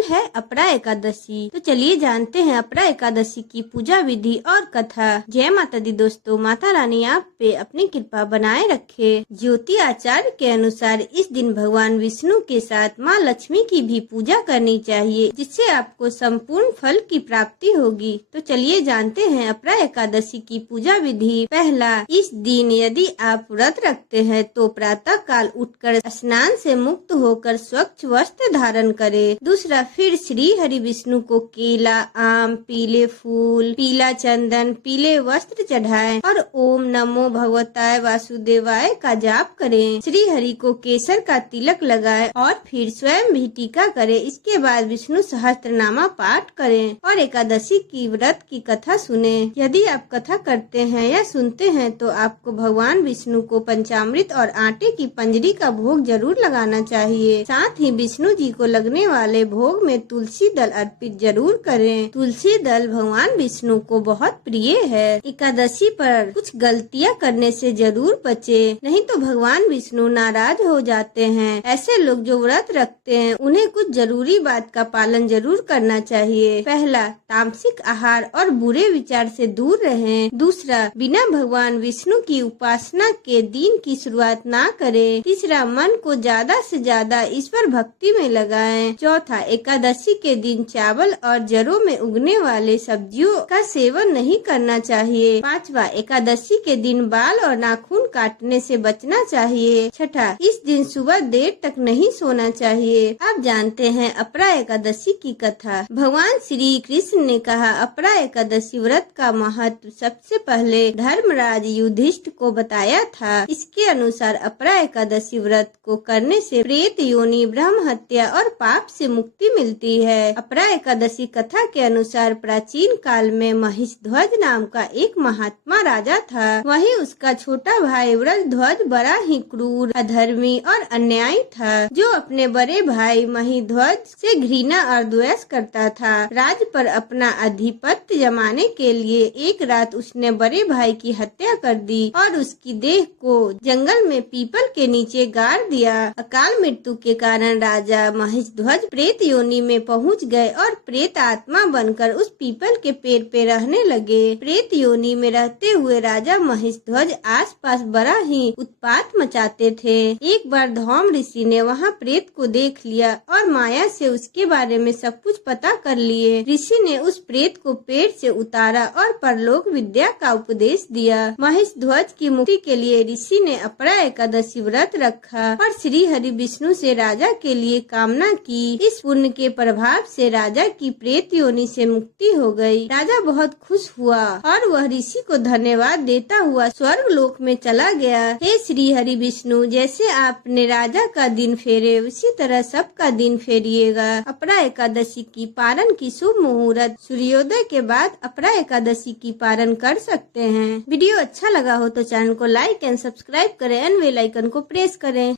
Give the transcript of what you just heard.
कल है अपरा एकादशी। तो चलिए जानते हैं अपरा एकादशी की पूजा विधि और कथा। जय माता दी दोस्तों, माता रानी आप पे अपनी कृपा बनाए रखे। ज्योति आचार्य के अनुसार इस दिन भगवान विष्णु के साथ माँ लक्ष्मी की भी पूजा करनी चाहिए, जिससे आपको संपूर्ण फल की प्राप्ति होगी। तो चलिए जानते हैं अपरा एकादशी की पूजा विधि। पहला, इस दिन यदि आप व्रत रखते हैं तो प्रातः काल उठकर स्नान से मुक्त होकर स्वच्छ वस्त्र धारण करें। दूसरा, फिर श्री हरि विष्णु को केला, आम, पीले फूल, पीला चंदन, पीले वस्त्र चढ़ाएं और ओम नमो भगवताय वासुदेवाय का जाप करें। श्री हरि को केसर का तिलक लगाएं और फिर स्वयं भी टीका करें। इसके बाद विष्णु सहस्त्रनामा पाठ करें और एकादशी की व्रत की कथा सुने। यदि आप कथा करते हैं या सुनते हैं तो आपको भगवान विष्णु को पंचामृत और आटे की पंजरी का भोग जरूर लगाना चाहिए। साथ ही विष्णु जी को लगने वाले भोग में तुलसी दल अर्पित जरूर करें। तुलसी दल भगवान विष्णु को बहुत प्रिय है। एकादशी पर कुछ गलतियां करने से जरूर बचे, नहीं तो भगवान विष्णु नाराज हो जाते हैं। ऐसे लोग जो व्रत रखते हैं उन्हें कुछ जरूरी बात का पालन जरूर करना चाहिए। पहला, तामसिक आहार और बुरे विचार से दूर रहें। दूसरा, बिना भगवान विष्णु की उपासना के दिन की शुरुआत ना करें। तीसरा, मन को ज्यादा से ज्यादा ईश्वर भक्ति में लगाएं। चौथा, एकादशी के दिन चावल और जरों में उगने वाले सब्जियों का सेवन नहीं करना चाहिए। पांचवा, एकादशी के दिन बाल और नाखून काटने से बचना चाहिए। छठा, इस दिन सुबह देर तक नहीं सोना चाहिए। अब जानते हैं अपरा एकादशी की कथा। भगवान श्री कृष्ण ने कहा, अपरा एकादशी व्रत का महत्व सबसे पहले धर्मराज युधिष्ठिर को बताया था। इसके अनुसार अपरा एकादशी व्रत को करने से प्रेत योनि, ब्रह्म हत्या और पाप से मुक्ति मिलती है। अपरा एकादशी कथा के अनुसार प्राचीन काल में महिषध्वज नाम का एक महात्मा राजा था। वहीं उसका छोटा भाई वृषध्वज बड़ा ही क्रूर, अधर्मी और अन्यायी था, जो अपने बड़े भाई महिषध्वज से घृणा और द्वेष करता था। राज पर अपना आधिपत्य जमाने के लिए एक रात उसने बड़े भाई की हत्या कर दी और उसकी देह को जंगल में पीपल के नीचे गाड़ दिया। अकाल मृत्यु के कारण राजा महिषध्वज प्रेत योनि में पहुंच गए और प्रेत आत्मा बनकर उस पीपल के पेड़ पे रहने लगे। प्रेत योनि में रहते हुए राजा महिषध्वज आसपास बड़ा ही उत्पात मचाते थे। एक बार धौम ऋषि ने वहां प्रेत को देख लिया और माया से उसके बारे में सब कुछ पता कर लिए। ऋषि ने उस प्रेत को पेड़ से उतारा और परलोक विद्या का उपदेश दिया। महिषध्वज की मुक्ति के लिए ऋषि ने अपरा एकादशी व्रत रखा और श्री हरि विष्णु से राजा के लिए कामना की। इस पुण्य के प्रभाव से राजा की प्रेत योनि से मुक्ति हो गई। राजा बहुत खुश हुआ और वह ऋषि को धन्यवाद देता हुआ स्वर्ग लोक में चला गया। हे श्री हरि विष्णु, जैसे आपने राजा का दिन फेरे उसी तरह सबका दिन फेरिएगा। अपरा एकादशी की पारण की शुभ मुहूर्त सूर्योदय के बाद अपरा एकादशी की पारण कर सकते हैं। वीडियो अच्छा लगा हो तो चैनल को लाइक एंड सब्सक्राइब करें एंड बेल आइकन को प्रेस करें।